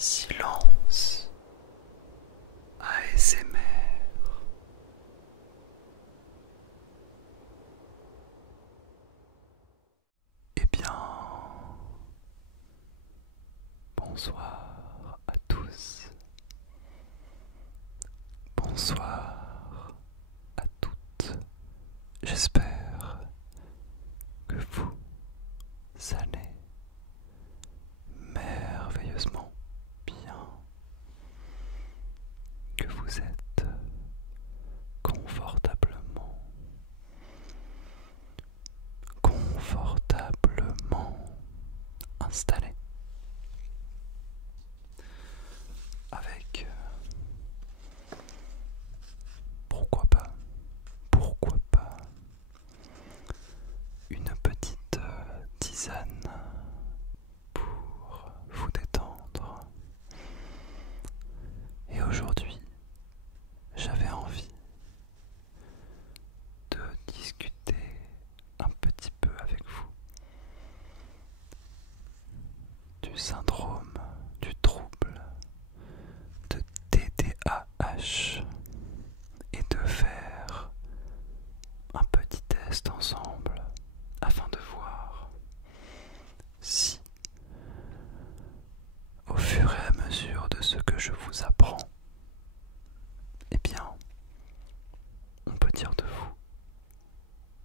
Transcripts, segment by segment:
Silence ASMR. Eh bien, bonsoir à tous. Bonsoir à toutes. J'espère que vous allez merveilleusement bien, que vous êtes confortablement installé avec pourquoi pas une petite tisane pour vous détendre. Et aujourd'hui, j'avais envie de discuter un petit peu avec vous du syndrome, du trouble de TDAH et de faire un petit test ensemble afin de voir si, au fur et à mesure de ce que je vous apprends, eh bien, on peut dire de vous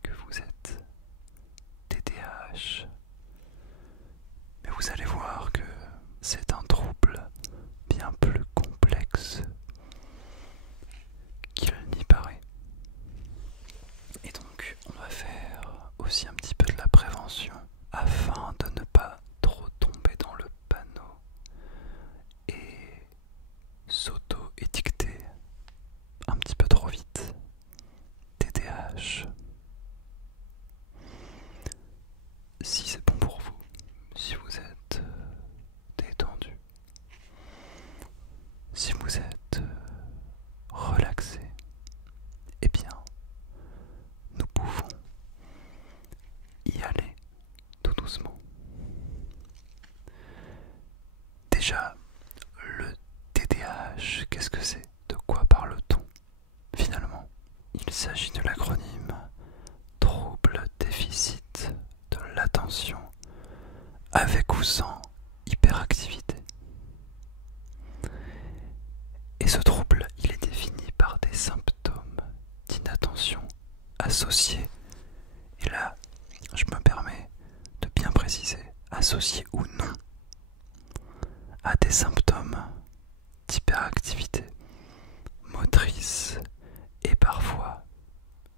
que vous êtes TDAH. Mais vous allez voir que c'est un trouble bien plus complexe qu'il n'y paraît. Et donc, on va faire aussi un petit peu de la prévention afin de ne pas trop tomber dans le panneau et s'auto-étiqueter un petit peu trop vite TDAH. Si c'est bon pour vous, si vous êtes détendu, si vous êtes relaxé, eh bien, nous pouvons y aller tout doucement. Déjà, le TDAH, qu'est-ce que c'est? De quoi parle-t-on finalement? Il s'agit de l'acronyme Trouble déficit de l'attention avec ou sans hyperactivité. Et ce trouble, il est défini par des symptômes d'inattention associés, et là, je me permets de bien préciser, associés ou non, à des symptômes d'hyperactivité motrice et parfois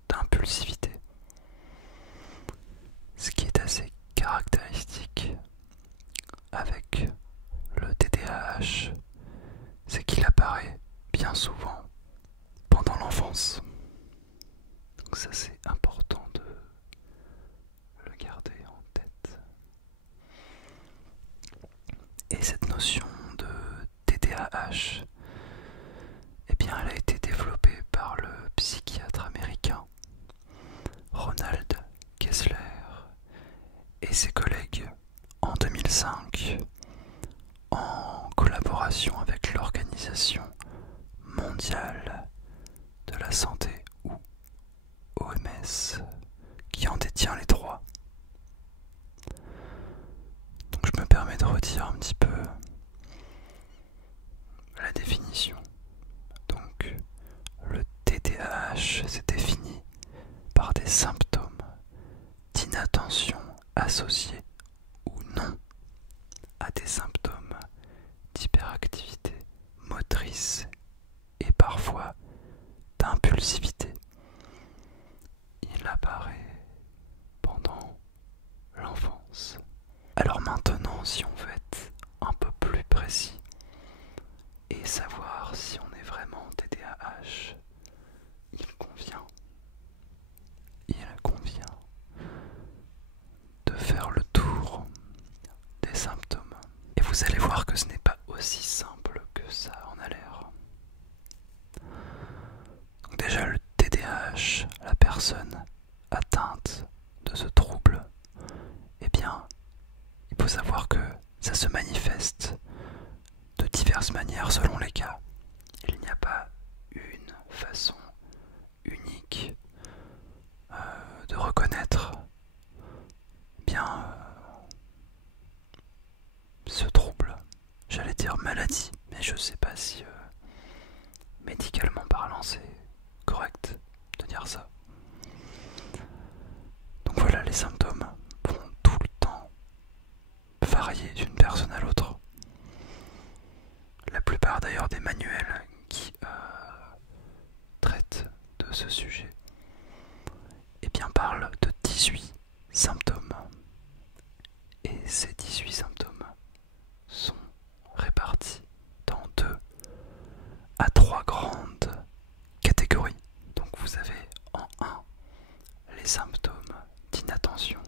d'impulsivité. Ce qui est assez caractéristique avec le TDAH, c'est qu'il apparaît bien souvent pendant l'enfance. Donc ça, c'est important de le garder en tête. Et cette notion de TDAH, eh bien, elle a été développée par le psychiatre américain Ronald Kessler et ses collègues en 2005 en collaboration avec l'Organisation mondiale de la santé, ou OMS, qui en détient les droits. Donc je me permets de redire un petit peu la définition. Donc le TDAH s'est défini par des symptômes d'inattention associés ou non à des symptômes d'hyperactivité motrice et parfois d'impulsivité. Il apparaît pendant l'enfance. Alors maintenant, si on veut être un peu plus précis et savoir si on est vraiment TDAH, il convient de faire le tour des symptômes. Et vous allez voir que ce n'est pas aussi simple que ça en a l'air. Donc déjà, le TDAH, la personne atteinte de ce trouble, eh bien, il faut savoir que ça se manifeste de diverses manières selon les cas. Il n'y a pas une façon unique de reconnaître ce trouble. J'allais dire maladie, mais je sais pas si médicalement parlant c'est correct de dire ça. Donc voilà, les symptômes vont tout le temps varier d'une personne à l'autre. La plupart d'ailleurs des manuels qui traitent de ce sujet parlent de 18 symptômes. Et ces 18 symptômes sont répartis dans 2 à 3 grandes catégories. Donc vous avez en 1 les symptômes d'inattention,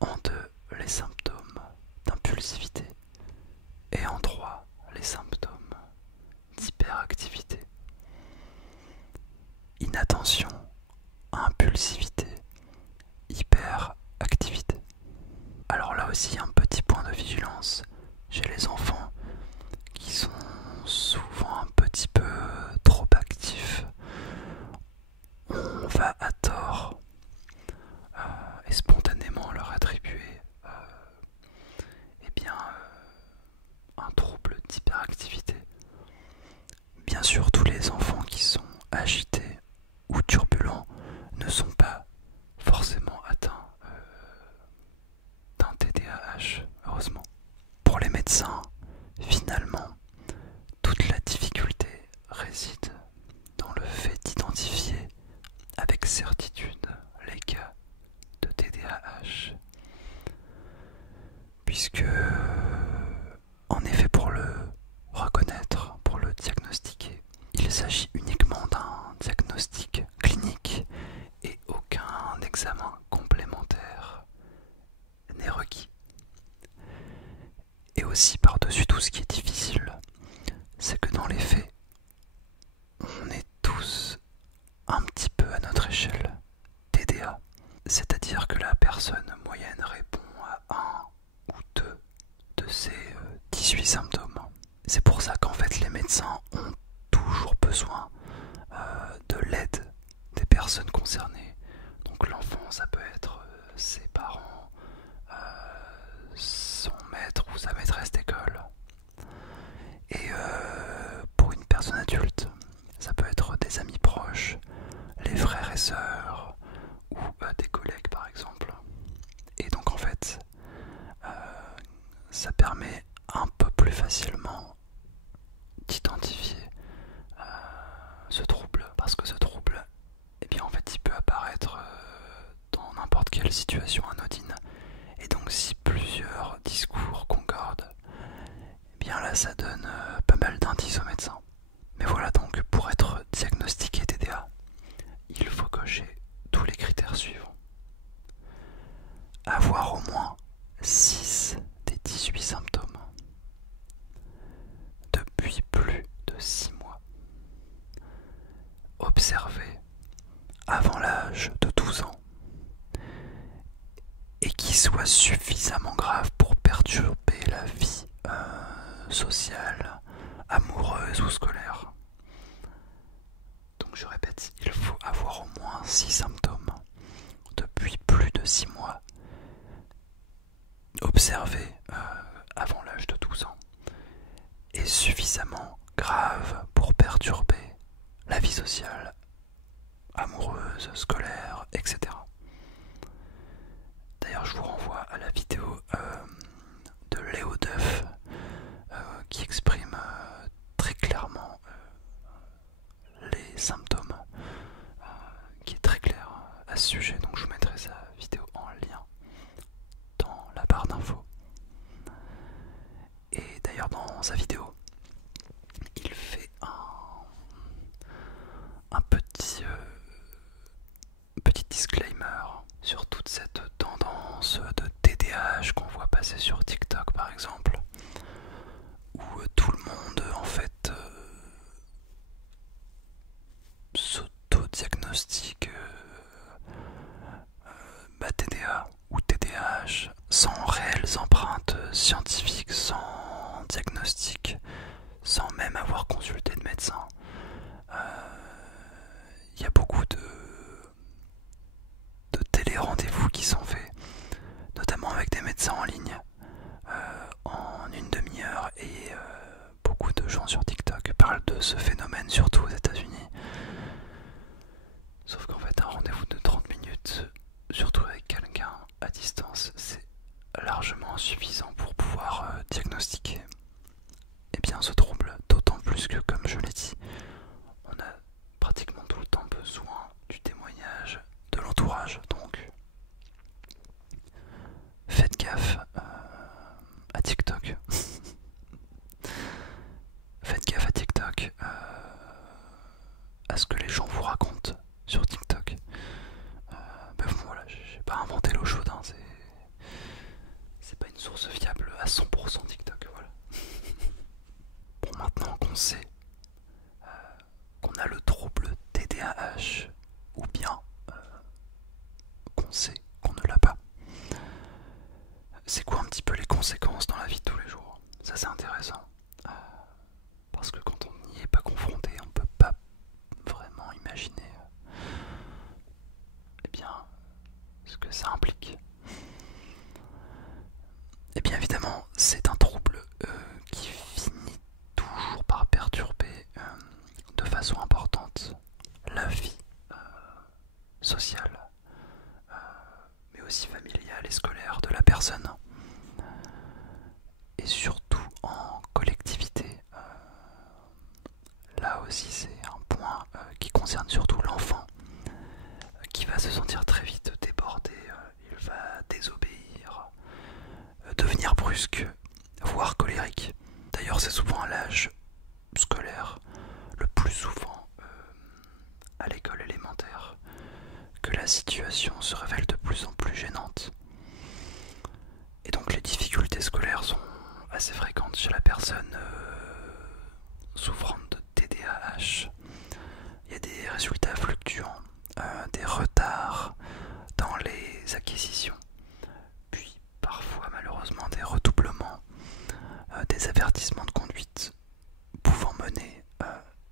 en 2 les symptômes d'impulsivité et en 3 les symptômes d'hyperactivité. Inattention, impulsivité, hyperactivité. Alors là aussi un petit point de vigilance chez les enfants qui sont souvent un petit peu trop actifs. On va à tort et spontanément leur attribuer un trouble d'hyperactivité. Bien sûr, tous les enfants qui sont agités ou turbulents ne sont pas forcément atteints d'un TDAH, heureusement. Pour les médecins, finalement, toute la difficulté réside dans le fait d'identifier avec certitude les cas de TDAH. Puisque, en effet, pour le reconnaître, pour le diagnostiquer, il s'agit uniquement d'un diagnostic clinique et aucun examen complémentaire n'est requis. Et aussi, par-dessus tout, ce qui est difficile, c'est que dans les faits, on est tous un petit peu à notre échelle TDA. C'est-à-dire que la personne moyenne répond à 1 ou 2 de ces 18 symptômes. C'est pour ça qu'en fait les médecins ont toujours besoin de l'aide des personnes concernées. Donc l'enfant, ça peut être ses parents, son maître ou sa maîtresse d'école. Et pour une personne adulte, ça peut être des amis proches, les frères et sœurs, ou des collègues par exemple. Et donc en fait, ça permet un peu plus facilement d'identifier ce trouble, parce que ce trouble, en fait, il peut apparaître dans n'importe quelle situation anodine. Et donc si plusieurs discours concordent, là ça donne pas mal d'indices au médecin. Mais voilà, donc pour être diagnostiqué TDA, il faut cocher tous les critères suivants. Avoir au moins 6 des 18 symptômes depuis plus de 6 mois. Observer avant l'âge de 12 ans et qui soit suffisamment grave pour perturber la vie sociale, amoureuse ou scolaire. Donc je répète, il faut avoir au moins 6 symptômes depuis plus de 6 mois, observés avant l'âge de 12 ans, et suffisamment grave pour perturber la vie sociale, amoureuse, scolaire, etc. D'ailleurs, je vous renvoie à la vidéo de Léo Duff qui exprime très clairement les symptômes, qui est très clair à ce sujet. Donc je vous mettrai sa vidéo en lien dans la barre d'infos. Et d'ailleurs dans sa vidéo, il fait un petit disclaimer sur toute cette tendance de TDAH qu'on voit passer sur TikTok par exemple, où tout le monde en fait s'auto-diagnostique TDA ou TDAH sans réelles empreintes scientifiques, sans diagnostic sans même avoir consulté de médecin. Il y a beaucoup de télé-rendez-vous qui sont faits, notamment avec des médecins en ligne, en une demi-heure, et beaucoup de gens sur TikTok parlent de ce phénomène, surtout aux États-Unis. Sauf qu'en fait, un rendez-vous de 30 minutes, surtout avec quelqu'un à distance, c'est largement suffisant pour pouvoir diagnostiquer ce trouble, d'autant plus que, comme je l'ai dit, on a pratiquement tout le temps besoin du témoignage de l'entourage. Donc faites gaffe à TikTok. Faites gaffe à TikTok, à ce que les gens vous racontent sur TikTok. Voilà, j'ai pas inventé l'eau chaude, hein, c'est pas une source fiable à 100% TikTok, voilà. Bon, maintenant qu'on sait qu'on a le trouble TDAH, ou bien qu'on sait qu'on ne l'a pas, c'est quoi un petit peu les conséquences dans la vie de tous les jours? Ça, c'est intéressant, parce que quand on n'y est pas confronté, on peut pas vraiment imaginer ce que ça implique. Et bien évidemment, c'est un trouble qui finit toujours par perturber de façon importante la vie sociale, mais aussi familiale et scolaire de la personne, et surtout en collectivité. Là aussi, c'est un point qui concerne surtout l'enfant, qui va se sentir très vite débordé, il va désobéir, devenir brusque, voire colérique. D'ailleurs, c'est souvent à l'âge scolaire, le plus souvent à l'école élémentaire, que la situation se révèle de plus en plus gênante. Et donc les difficultés scolaires sont assez fréquentes chez la personne souffrant de TDAH. Il y a des résultats fluctuants, des retards dans les acquisitions, puis parfois malheureusement des redoublements, des avertissements de conduite pouvant mener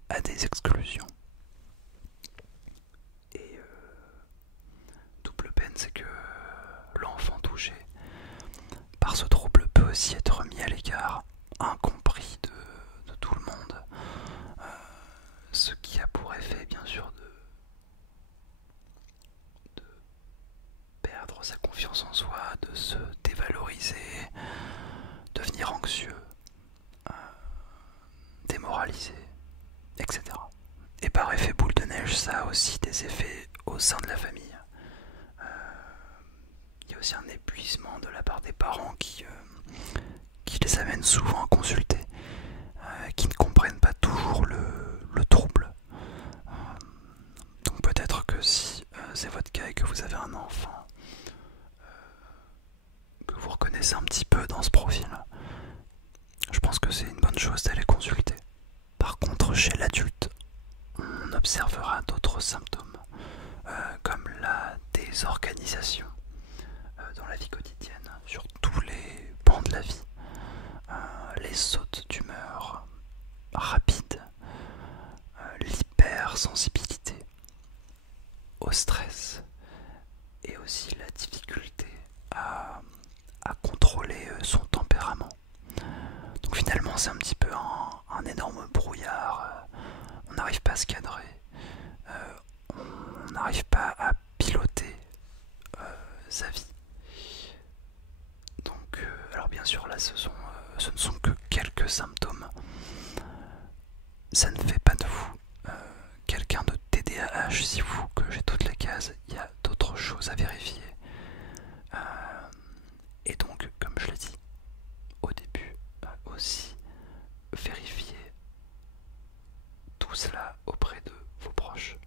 à des exclusions. Et double peine, c'est que l'enfant touché par ce trouble peut aussi être mis à l'écart, incompris de tout le monde, ce qui a pour effet bien sûr de perdre sa confiance en soi, de se dévaloriser, devenir anxieux, démoralisé, etc. Et par effet boule de neige, ça a aussi des effets au sein de la famille. Il y a aussi un épuisement de la part des parents qui les amènent souvent à consulter, qui ne comprennent pas toujours le trouble. Donc peut-être que si c'est votre cas et que vous avez un enfant, que vous reconnaissez un petit peu dans ce profil, je pense que c'est une bonne chose d'aller consulter. Par contre, chez l'adulte, on observera d'autres symptômes, comme la désorganisation dans la vie quotidienne, sur tous les pans de la vie, les sautes d'humeur rapides, l'hypersensibilité au stress, et aussi la difficulté à contrôler son tempérament. Donc finalement, c'est un petit peu un énorme brouillard, on n'arrive pas à se cadrer, on n'arrive pas à piloter sa vie. Donc, alors bien sûr, là, ce ne sont que quelques symptômes. Ça ne fait pas de vous quelqu'un de TDAH si vous que j'ai toutes les cases. Il y a d'autres choses à vérifier. Et donc, comme je l'ai dit au début, aussi vérifier tout cela auprès de vos proches.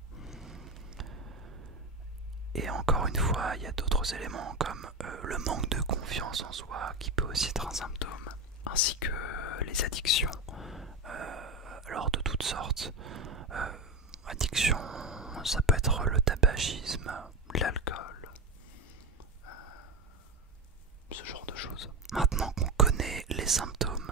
Et encore une fois, il y a d'autres éléments comme le manque de confiance en soi qui peut aussi être un symptôme, ainsi que les addictions, alors de toutes sortes. Addiction, ça peut être le tabagisme, l'alcool, ce genre de choses. Maintenant qu'on connaît les symptômes,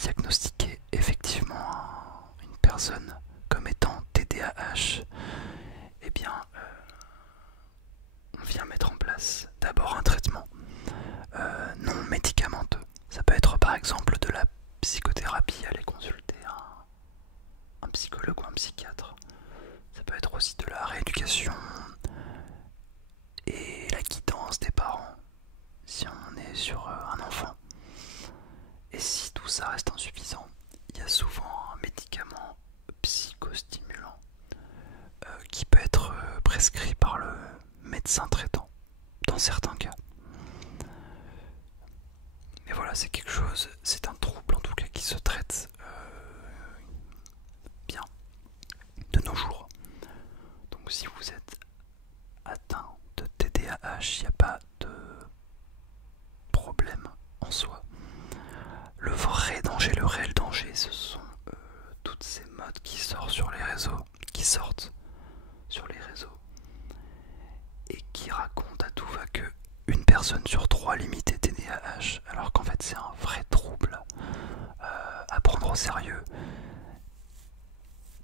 diagnostiquer effectivement une personne comme étant TDAH, eh bien, on vient mettre en place d'abord un traitement non médicamenteux. Ça peut être par exemple de la psychothérapie, aller consulter un psychologue ou un psychiatre. Ça peut être aussi de la rééducation et la guidance des parents si on est sur un enfant. Et si tout ça reste insuffisant, il y a souvent un médicament psychostimulant qui peut être prescrit par le médecin traitant dans certains cas. Mais voilà, c'est quelque chose, c'est un trouble en tout cas qui se traite bien de nos jours. Donc si vous êtes atteint de TDAH, il n'y a pas de problème en soi. Le vrai danger, le réel danger, ce sont toutes ces modes qui sortent sur les réseaux, et qui racontent à tout va que une personne sur 3 limite est TDAH, alors qu'en fait c'est un vrai trouble à prendre au sérieux.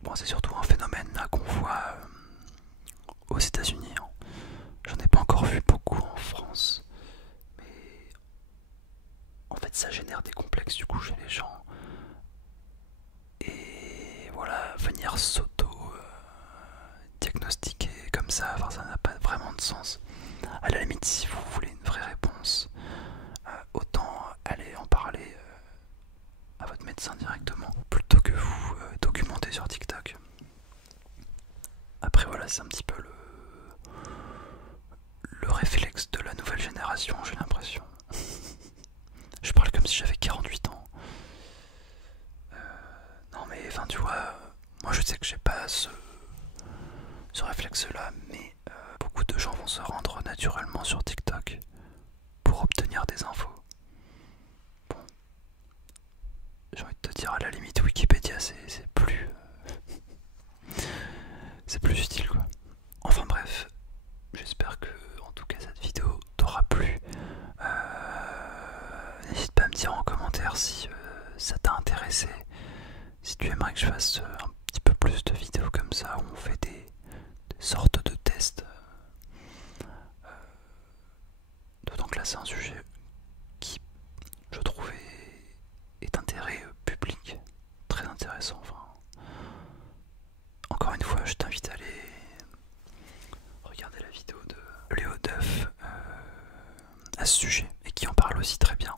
Bon, c'est surtout un phénomène qu'on voit aux États-Unis. Hein. J'en ai pas encore vu beaucoup en France, mais en fait ça génère des complexes du coup chez les gens. Et voilà, venir s'auto-diagnostiquer comme ça, enfin, ça n'a pas vraiment de sens. À la limite, si vous voulez une vraie réponse, autant aller en parler à votre médecin directement, plutôt que vous documenter sur TikTok. Après voilà, c'est un petit peu le réflexe de la nouvelle génération, j'ai l'impression. Je parle comme si j'avais 48 ans. Non mais enfin tu vois, moi je sais que j'ai pas ce réflexe là, mais beaucoup de gens vont se rendre naturellement sur TikTok pour obtenir des infos. Bon, j'ai envie de te dire à la limite Wikipédia c'est plus c'est plus utile quoi. Enfin bref, j'espère que en tout cas cette vidéo t'aura plu. N'hésite pas à me dire en commentaire si ça t'a intéressé, si tu aimerais que je fasse un petit peu plus de vidéos comme ça où on fait des sortes de tests. D'autant que là c'est un sujet qui je trouve est d'intérêt public, très intéressant. Enfin, encore une fois, je t'invite à aller regarder la vidéo de Léo Duff à ce sujet et qui en parle aussi très bien.